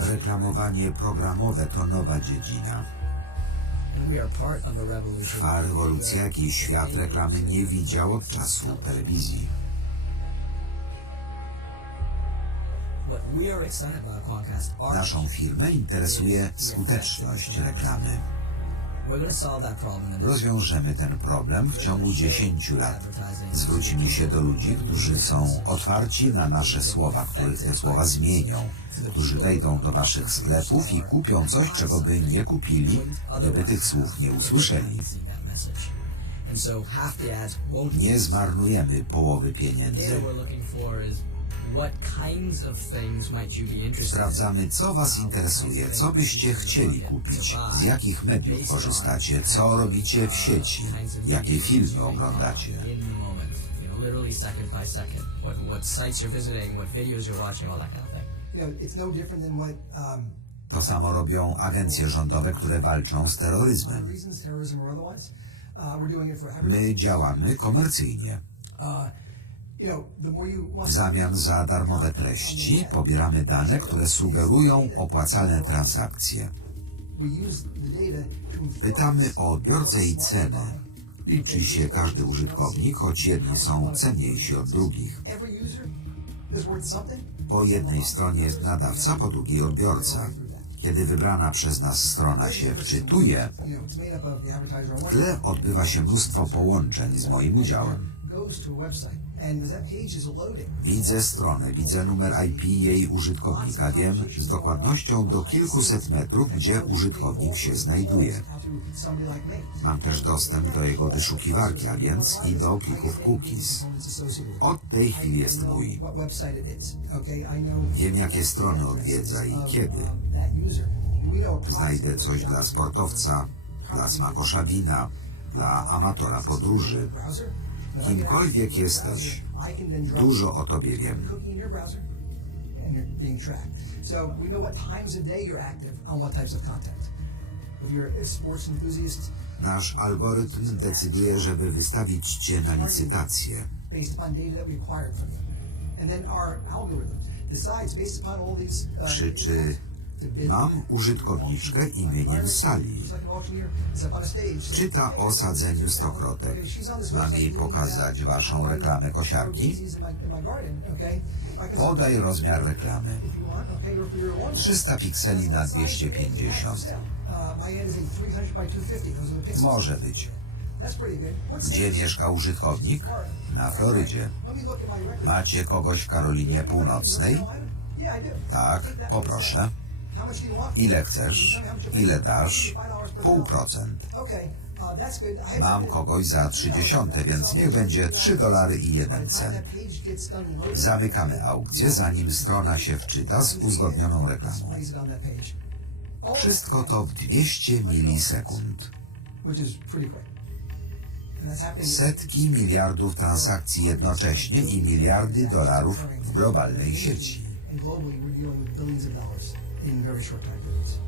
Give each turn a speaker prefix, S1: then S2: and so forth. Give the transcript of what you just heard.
S1: Reklamowanie programowe to nowa dziedzina. Trwa rewolucja, jakiej świat reklamy nie widział od czasu telewizji. Naszą firmę interesuje skuteczność reklamy. Rozwiążemy ten problem w ciągu 10 lat. Zwrócimy się do ludzi, którzy są otwarci na nasze słowa, których te słowa zmienią, którzy wejdą do waszych sklepów i kupią coś, czego by nie kupili, gdyby tych słów nie usłyszeli. Nie zmarnujemy połowy pieniędzy.
S2: We're looking for is what kinds of things might you be interested in.
S1: Sprawdzamy, co Was interesuje, co byście chcieli kupić, z jakich mediów korzystacie, co robicie w sieci, jakie filmy oglądacie.
S2: in the moment, you know, literally second by second. What what sites you're visiting, what videos you're watching, all that kind of thing.
S3: you know, it's different than what
S1: To samo robią agencje rządowe, które walczą z terroryzmem.
S3: Uh.
S1: My działamy komercyjnie. W zamian za darmowe treści pobieramy dane, które sugerują opłacalne transakcje. Pytamy o odbiorcę i cenę. Liczy się każdy użytkownik, choć jedni są cenniejsi od drugich. Po jednej stronie jest nadawca, po drugiej odbiorca. Kiedy wybrana przez nas strona się wczytuje, w tle odbywa się mnóstwo połączeń z moim udziałem. Widzę stronę, widzę numer IP jej użytkownika, wiem z dokładnością do kilkuset metrów, gdzie użytkownik się znajduje. Mam też dostęp do jego wyszukiwarki, a więc i do plików cookies. Od tej chwili jest mój. Wiem, jakie strony odwiedza i kiedy. Znajdę coś dla sportowca, dla smakosza wina, dla amatora podróży. Kimkolwiek jesteś, dużo o tobie wiem. Nasz algorytm decyduje, żeby wystawić cię na licytację.
S3: based
S1: mam użytkowniczkę imieniem
S3: stage.
S1: Czyta o sadzeniu stokrotek. Mam jej pokazać waszą reklamę kosiarki? Podaj rozmiar reklamy.
S3: if you want, okay, or if you're a one-
S1: 300 pikseli na 250.
S3: Uh, my ad is in 300 by 250. Those are the pixels.
S1: Może być. Gdzie mieszka użytkownik? Na Florydzie. Macie kogoś w Karolinie Północnej? Tak, poproszę. Ile chcesz? Ile dasz? Pół procent.
S3: Uh,
S1: Mam kogoś za 30, więc niech będzie 3 dolary i 1 cent. Zamykamy aukcję, zanim strona się wczyta z uzgodnioną reklamą.
S3: All
S1: Wszystko to w 200 milisekund. Setki miliardów transakcji jednocześnie i miliardy dolarów w globalnej sieci.
S3: And globally we're dealing with billions of dollars in very short time periods.